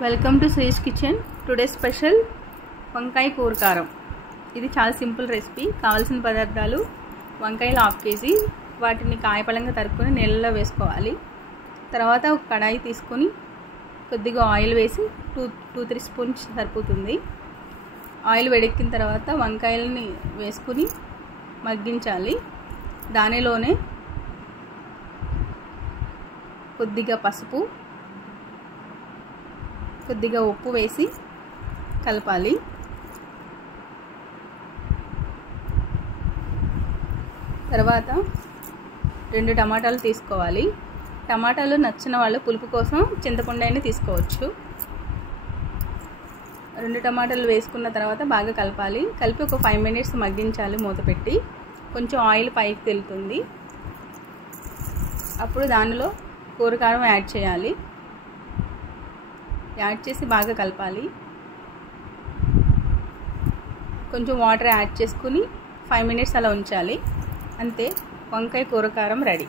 Welcome to శ్రీస్ kitchen. Today special వంకాయ కూర కారం. ఇది చాలా సింపుల్ రెసిపీ. కావాల్సిన పదార్థాలు: వంకాయలు 1/2 kg, వాటిని కాయపళంగా తరుక్కొని నీళ్ళలో వేసుకోవాలి. తర్వాత ఒక కడాయి తీసుకొని కొద్దిగా ఆయిల్ వేసి 2-3 స్పూన్స్ సరిపోతుంది. ఆయిల్ వేడెక్కిన తర్వాత వంకాయలని వేసుకుని మగ్గించాలి. దానిలోనే కొద్దిగా పసుపు, కొద్దిగా ఉప్పు వేసి కలపాలి. తర్వాత 2 టమాటాలు తీసుకోవాలి. టమాటాలు నచ్చిన వాళ్ళు పులుపు కోసం చింతపండు అయినా తీసుకోవచ్చు. 2 టమాటాలు వేసుకున్న తర్వాత బాగా కలపాలి. కలిపి ఒక 5 minutes మగ్గించాలి మూత పెట్టి. కొంచెం ఆయిల్ పైకి తేలుతుంది. అప్పుడు దానిలో కూర కారం యాడ్ చేయాలి. యాడ్ చేసి బాగా కలపాలి. కొంచెం వాటర్ యాడ్ చేసుకుని 5 minutes అలా ఉంచాలి. అంతే, వంకాయ కూర కారం రెడీ.